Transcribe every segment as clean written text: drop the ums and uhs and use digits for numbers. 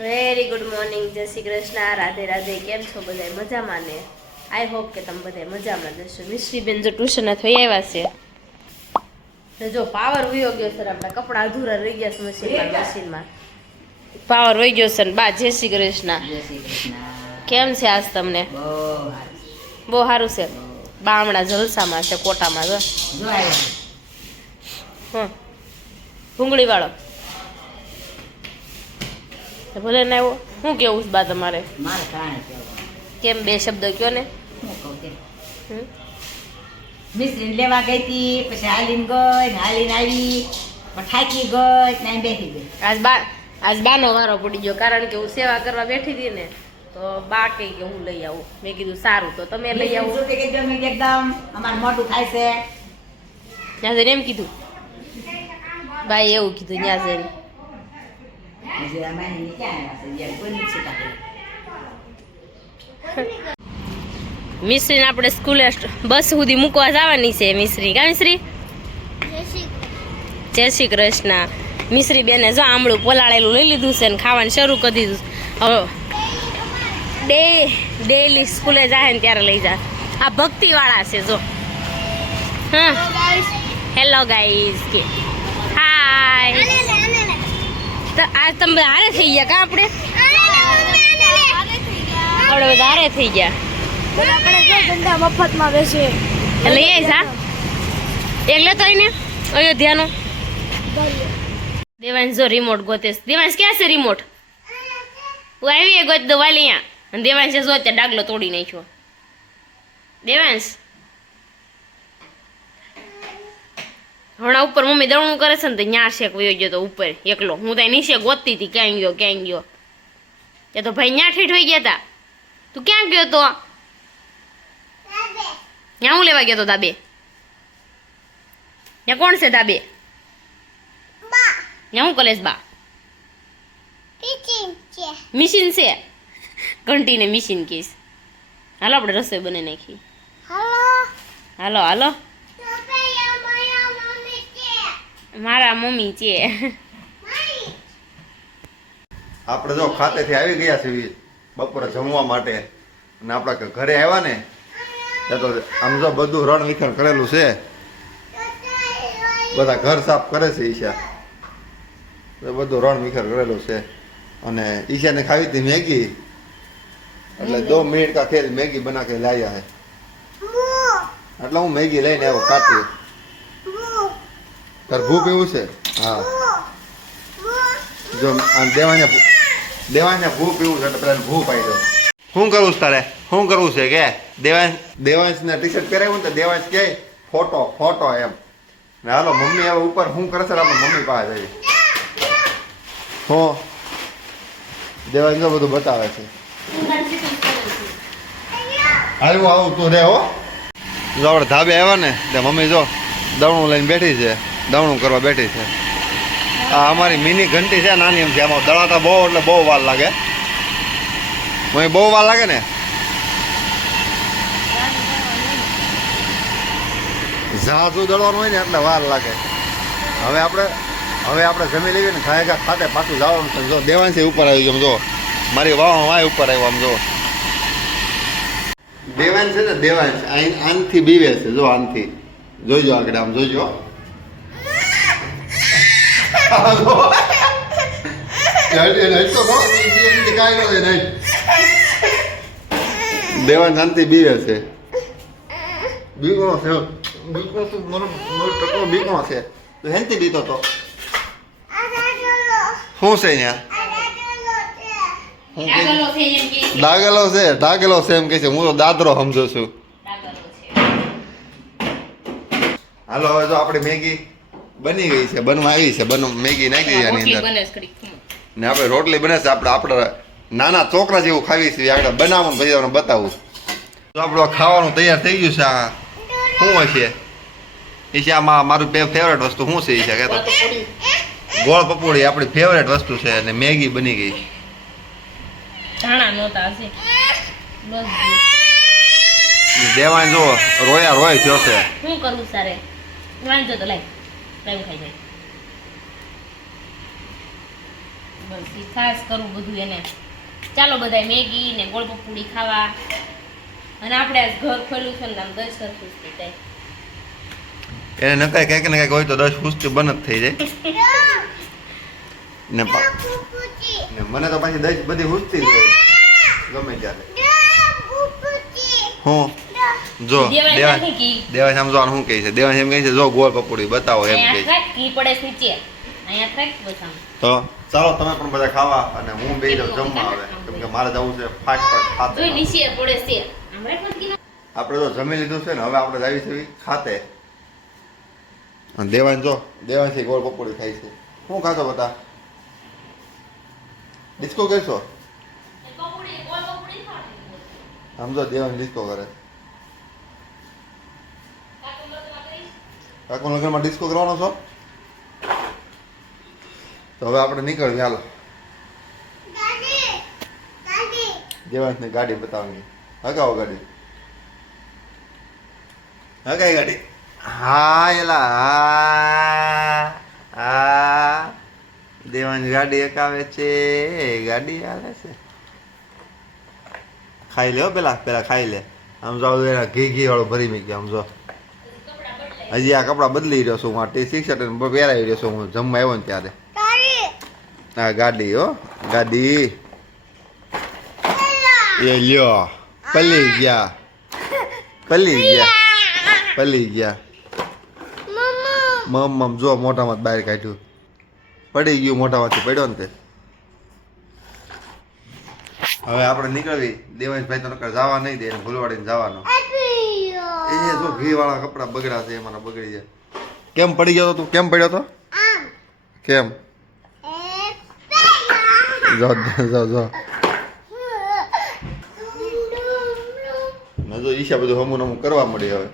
Very good morning, જય શ્રી કૃષ્ણ, રાધે રાધે. કેમ છો બધા? મજામાં ને? આઈ હોપ કે તમે બધા મજામાં જશો. મિશ્રીબેન જો ટ્યુશન થઈ આવ્યા છે તો જો પાવર વયો ગયો સર, આપણા કપડા અધૂરા રહી ગયા છે મશીનમાં પાવર વહી ગયો છે ને. બા જય શ્રી કૃષ્ણ. કેમ છે આજ તમને? બહુ સારું છે. બા હમણાં જલસામાં છે, કોટામાં. જો ભૂંગળી વાળો ભલે ને આવ્યો. શું કેવું છે બા તમારે? કેમ બે શબ્દ કયો ને. મિશ્રી લેવા ગઈ હતી, પછી હાલીને ગઈ ને હાલીને આવી, પણ થાકી ગઈ ને બેસી ગઈ. આજ બાનો વારો પડી ગયો, કારણ કે હું સેવા કરવા બેઠી હતી ને તો બા કહે કે હું લઈ આવું. મેં કીધું સારું, તો તમે લઈ આવો. એકદમ અમારું મોટું થાય છે. ત્યાં જઈને એમ કીધું બાઈ, એવું કીધું ત્યાં જઈને. મિશ્રીને આપણે સ્કૂલે બસ સુધી મૂકવા જવાની છે. મિશ્રી કા મિશ્રી? જય શ્રી કૃષ્ણ. મિશ્રી બેને જો આમળું પલાળેલું લઈ લીધું છે ને ખાવાનું શરૂ કરી દીધું. હવે ડેઈલી સ્કૂલે જાય ને ત્યારે લઈ જાય. આ ભક્તિ વાળા છે જો. હા, હેલો ગાઈઝ કે હાય. તો આજ તમે બધા હારે થઈ ગયા કા? આપણે બધા હારે થઈ ગયા. મફતમાં બેસે લઈ આવીશ. હા, એક લેતો હોય ને અયોધ્યાનો. દેવાંશ જો રિમોટ ગોતે. દેવાંશ ક્યાં છે રિમોટ? હું આવી ગોત દો વાલી અહીંયા. અને દેવાંશે જો અત્યારે ડાગલો તોડી નાખ્યો. દેવાંશ હમણાં ઉપર મમ્મી દવણું કરે છે ને તો ન્યા શેક વયો ગયો તો ઉપર એકલો. હું ત્યાં નીચે ગોતતી હતી ક્યાં ગયો ક્યાં ગયો. એ તો ભાઈ ન્યા ઠીઠ હોઈ ગયા હતા. તું ક્યાં ગયો તો? ત્યાં હું લેવા ગયો તો દાબે? ત્યાં કોણ છે દાબે? ત્યાં હું કલેશ બા? મિશીન છે. ઘંટીને મિશીન કહીશ. હાલો આપણે રસોઈ બની નાખી. હાલો હાલો. મારા મમ્મી છે. આપણે જો ખાતેથી આવી ગયા છીએ બપોરે જમવા માટે, અને આપણા ઘરે આવ્યા ને તો આમ જો બધું રણ વિખર કરેલું છે. બધા ઘર સાફ કરે છે ઈશા, બધું રણ વિખર કરેલું છે. અને ઈશાને ખાવી હતી મેગી, એટલે 2 મિનિટ કા ખેલ મેગી બના કે લાયા હે, એટલે હું મેગી લઈને આવ્યો ખાતી. તાર ભૂખ એવું છે? હા, જો દેવાને ભૂખ એવું છે એટલે પેલા ભૂખ પાઈ દો. શું કરવું છે તારે? શું કરવું છે કે? દેવાંશને ટી શર્ટ પહેરાવ્યું ને તો દેવાંશ કે ફોટો એમ. ને હાલો મમ્મી હવે ઉપર શું કરે છે આપણે મમ્મી પાસે જઈએ. હું દેવાંશ તો બધું બતાવે છે. હાલું આવું તું રે. હો જો આપણે ધાબે આવ્યા ને તો મમ્મી જો દવણું લઈને બેઠી છે, દવણું કરવા બેઠી છે. આ અમારી મિની ઘંટી છે, નાની એમ છે. આમાં દળાતા બહુ એટલે બહુ વાર લાગે. મને બહુ વાર લાગે ને. ઝાઝું દળવાનું હોય ને એટલે વાર લાગે. હવે આપણે જમી લેવી ને ખાતે પાછું જવાનું છે. જો દેવાંશ ઉપર આવી ગયો. જો મારી વાય ઉપર આવ્યો. આમ જો દેવાંશ છે ને, દેવાંશ આનથી બીવે છે. જો આનથી જોઈજો આગળ, આમ જોઈજો. દેવાંશ આનથી બીવે છે. બીકો છે, બીકો શું ટકો બીકો છે. તો હેનથી બીતો તો શું છે અહીંયા? ડાગેલો છે એમ કે છે. હું તો દાદરો સમજો છું. હાલો હવે જો આપણી મેગી બની ગઈ છે, બનવા આવી છે. મેગી નાખી દીધી આની અંદર ને આપણે રોટલી બને છે. આપણે નાના છોકરા જેવું ખાવી છે. આગળ બનાવવાનું પછી તમને બતાવું. તો આપણું ખાવાનું તૈયાર થઈ ગયું છે. આ શું હશે? એ છે આમાં મારું ફેવરેટ વસ્તુ શું છે? એ છે કે તો ગોળ પપોડી આપણી ફેવરેટ વસ્તુ છે. અને મેગી બની ગઈ. દેવાંશ જો રોય થયો છે. શું કરવું સારે? વાંચો તો લાઈ ખાઈ જાય. બસ ઈ ખાસ કરવું બધું એને. ચાલો બધાય મેગી ને ગોળપપુડી ખાવા. અને આપણે આજ ઘર ખોલ્યું છે ને આમ 10 ખુશ થઈ જાય. એને નકાય કંઈક ને કંઈક હોય તો 10 ખુશથી બન જ થઈ જાય ને મને તો પાછી 10 બધી ખુશથી જ હોય ગમે ત્યારે. હું જો દેવાંશ આમ જો આને શું કહે છે? દેવાંશ એમ કહે છે જો ગોળ પપોડી બતાવો એમ કહે છે. કી પડે છે નીચે અહીંયા ટ્રેક બસ આમ. તો ચાલો તમે પણ બધા ખાવા અને હું બેસી જાઉં જમવા આવે કેમ કે મારે જવું છે ફાસ્ટ ખાતે. જોઈ નીચે પડે છે હમણાં નથી. આપણે તો જમી લીધું છે ને હવે આપણે જાવી છે ખાતે. અને દેવાંશ જો દેવાંશ ગોળ પપોડી ખાય છે. શું ખાતો બતા? ડિસ્કો કરશો? પપોડી ગોળ પપોડી ખાવાની. આમ જો દેવાંશ ડિસ્કો કરે. કાકુ નગરમાં ડિસ્કો કરવાનો છો? તો હવે આપણે નીકળીએ હાલો. દેવાંશની ગાડી બતાવવાની. હગાવો ગાડી. હગાઈ ગાડી. હા એલા હા દેવાંશ ગાડી હકાવે છે. ગાડી હાલે છે. ખાઈ લે હો પેલા ખાઈ લે. આમ જો ઘી વાળું ભરી મૂકી આમ જો. હજી આ કપડાં બદલી રહ્યો છું હું. ટી શર્ટ પહેરાવી રહ્યો છું હું જમવા આવ્યો ને ત્યારે. હા ગાડી હો ગાડી. એ લ્યો પલી ગયા. મમ જો મોઢામાં બહાર કાઢ્યું. પડી ગયું મોઢામાંથી પડ્યો ને તે. હવે આપણે નીકળવી. દેવાંશભાઈ તો નકર જવા નહીં દે એને ભૂલવાડીને જવાનો. એ જો ઘી વાળા કપડા બગડ્યા છે એમાં બગડી જાય. કેમ પડી ગયો તું? કેમ પડ્યો તો? કેમ? જો ના જો ઈશા બધું હમું કરવા મળી હવે.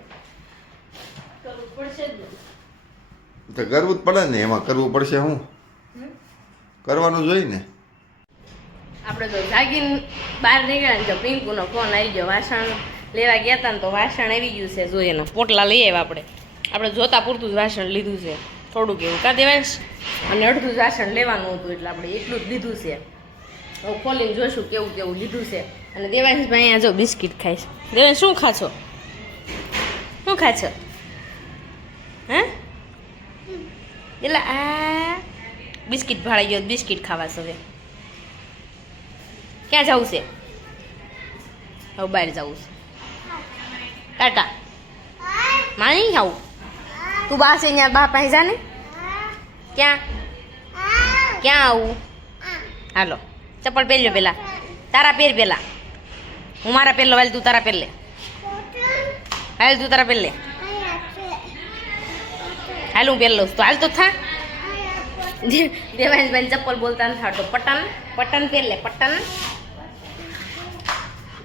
તો કરવું જ પડે ને એમાં કરવું પડશે. શું કરવાનું જોઈએ ને. આપણે તો જાગીને બહાર નીકળ્યા ને તો પિંકુનો ફોન આવી ગયો. વાસણ લેવા ગયા હતા ને તો વાસણ આવી ગયું છે. જોઈએ ને પોટલા લઈ આવ્યા. આપણે જોતા પૂરતું જ વાસણ લીધું છે. થોડુંક એવું કા દેવાંશ. અને અડધું જ વાસણ લેવાનું હતું એટલે આપણે એટલું જ લીધું છે. હવે ખોલીને જોઈશું કેવું કેવું લીધું છે. અને દેવાંશભાઈ અહીંયા જો બિસ્કિટ ખાય છે. દેવાંશ શું ખાશો? શું ખાશો? હે એટલે આ બિસ્કિટ ભાળી ગયો. બિસ્કિટ ખાવા છે હવે. ક્યાં જવું છે? હવે બહાર જવું છે. ટાટા મારે નહીં ખાવું. તું બા છે અહીંયા બા પાસે જા ને. ક્યાં આવું? હાલો ચપ્પલ પહેરજો પેલા. તારા પહેર પેલા. હું મારા પહેરલો. હાલ તું તારા પહેર લે. હાલ તું તારા પહેર લે. હાલ હું પહેર લઉં તો હાલ તો થા. દેવાંશભાઈ ચપ્પલ બોલતા નથી આવડતો. પટન પહેર લે. પટન.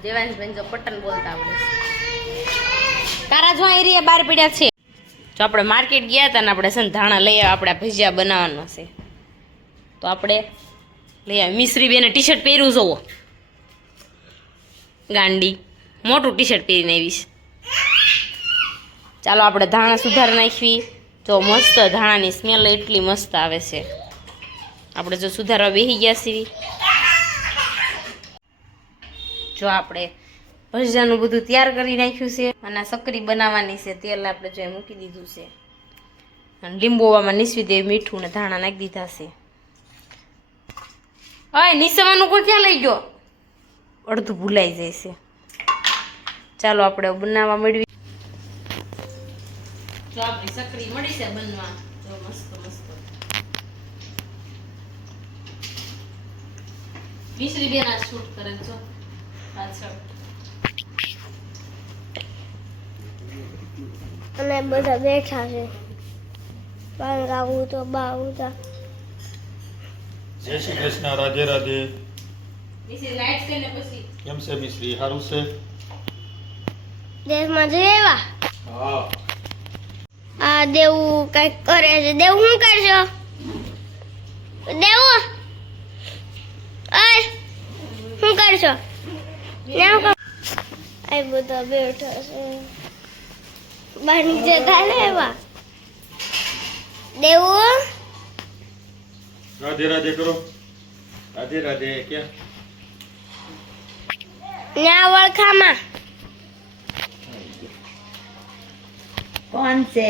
દેવાંશભાઈ જો પટન બોલતા આવડે. તારા જો એ રે બાર પડ્યા છે. જો આપણે માર્કેટ ગયા હતા ને આપણે છે ને ધાણા લઈ આવ્યા. આપણે ભજીયા બનાવવાનો છે તો આપણે લઈ આવ્યા. મિશ્રી બેને ટી શર્ટ પહેર્યું જોવો. ગાંડી મોટું ટી શર્ટ પહેરીને આવીશ. ચાલો આપણે ધાણા સુધારી નાખવી. જો મસ્ત ધાણાની સ્મેલ એટલી મસ્ત આવે છે. આપણે જો સુધારવા બેસી ગયા છીએ. જો આપણે ભજીયાનું બધું તૈયાર કરી નાખ્યું છે. અને સકરી બનાવવાની છે. તેલ આપણે જો મૂકી દીધું છે. અને લીંબોવામાં નીસવી દે. મીઠું ને ધાણા નાખી દીધા છે. હવે નીસવાનું કોઈ ક્યાં લઈ ગયો? અડધું ભૂલાઈ જાય છે. ચાલો આપણે બનાવવા મળવી. જો આપણી સકરી મળી છે બનવા. જો મસ્ત મિશ્રી બેન આ શૂટ કરે છો પાછળ. અને બધા બેઠા છે. પણ આવું તો બાવું તો જય શ્રી કૃષ્ણ. રાધે રાધે. મિશ્રી લાઈટ છે ને પછી કેમ છે મિશ્રી? સારું છે? દેશમાં જેવા હા. આ દેવું કઈક કરે છે. દેવું શું કરશો? દેવું શું કરશો? આ બધા બેઠા છે. બની જતા ને એવા. દેવું રાધે રાધે કરો. રાધે રાધે ક્યાં ન્યા વળખામાં કોણ છે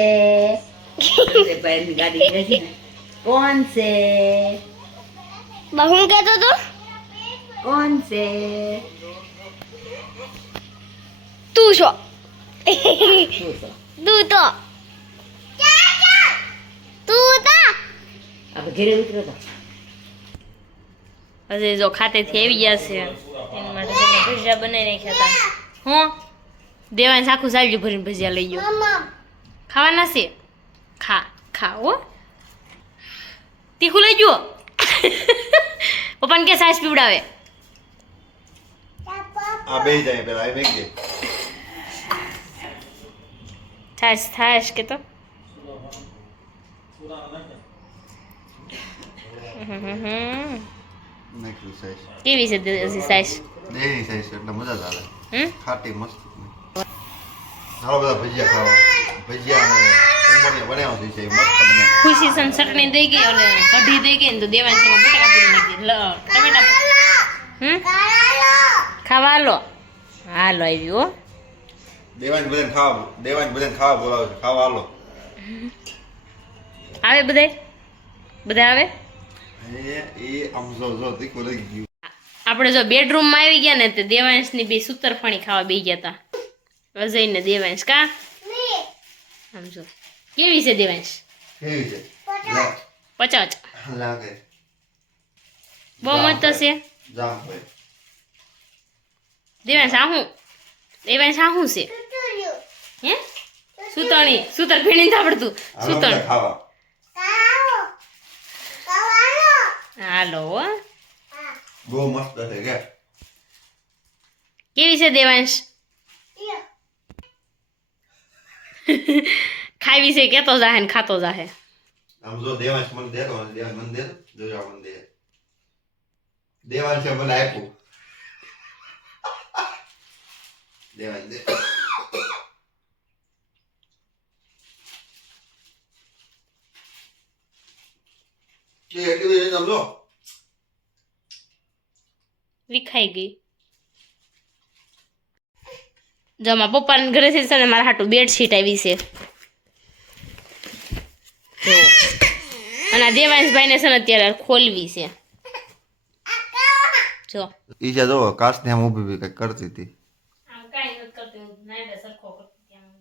ભાઈ ગાડી બેસી કોણ છે બહુ કહેતો તો કોણ છે તું છો શું છે? તું તો તું તો આપણે ઘેરે ઉતર્યો તો હજી જો ખાતેથી આવી ગયા છે એના માટે તમે ભજીયા બનાવી નાખ્યા હતા હું દેવાને આખું સાલ્યું ભરીને ભજીયા લઈ ગયો મમ્મા ખાવાના છે ખા ખા હો તીખું લઈ ગયો પપ્પાને કે સાસ પીવડાવે આ બે જાય પેલા આ મેગી છાશ છાશ કે તો નાખ્યું સાઈઝ કેવી છે હજી સાસ દેની સાઈઝ એટલે મજા જ આવે હમ ખાટી મસ્ત હાલો બધા ભજીયા ખાવા ભજીયા અને ઉંમરિયા બનાવ્યા છે મસ્ત બને ખુશી સન ચટણી દઈ ગઈ ઓલે કઢી દઈ ગઈ ને તો દેવાંશ એમાં બટાકા પૂરી નાખી ટમેટા ખાવા હાલો હાલો આવ્યું હો દેવાંશ બધાને ખાવા બોલાવે છે ખાવા હાલો આવે બધા આવે એ આમ જો તીખું લઈ ગયું આપણે જો બેડરૂમમાં આવી ગયા ને તો દેવાંશની બે સૂતરફણી ખાવા બેસી ગયા હતા અજય ને દેવાંશ કા આમ જો કેવી છે દેવાંશ કેવી છે પચાસ લાગે બહુ મસ્ત છે જામ ભાઈ દેવાંશ આ હું દેવાંશ આ શું છે હે સૂતર ફેણી આવડતું સૂતર ખાવા હાલો હો બહુ મસ્ત છે કે કેવી છે દેવાંશ ખાવી છે કેતો જાહે ને ખાતો જાહે આમ જો દેવાંશ મને દે તો દેવાંશ મને દે જો આ મને દે દેવાંશે મને આપ્યું દેવાંશ દે એ એટલી બધી સમજો વિખાઈ ગઈ જો મારા પપ્પાના ઘરેથી છે ને મારા હાટું બેડશીટ આવી છે જો અને આ દેવાંશભાઈને છે ને અત્યારે ખોલવી છે જો ઈજા જો કાશ ને આમ ઊભી કઈક કરતી હતી આમ કાઈ નથી કરતી હું નાઈડે સરખો કરતી આમ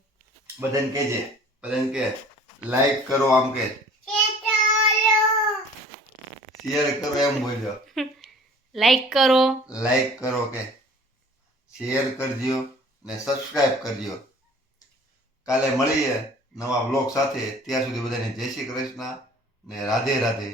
બધાને કે લાઈક કરો આમ કે શેર કરો એમ બોલ્યો લાઈક કરો કે શેર કરજો ને સબસ્ક્રાઇબ કરજો કાલે મળીએ નવા બ્લોગ સાથે ત્યાં સુધી બધાને જય શ્રી કૃષ્ણ ને રાધે રાધે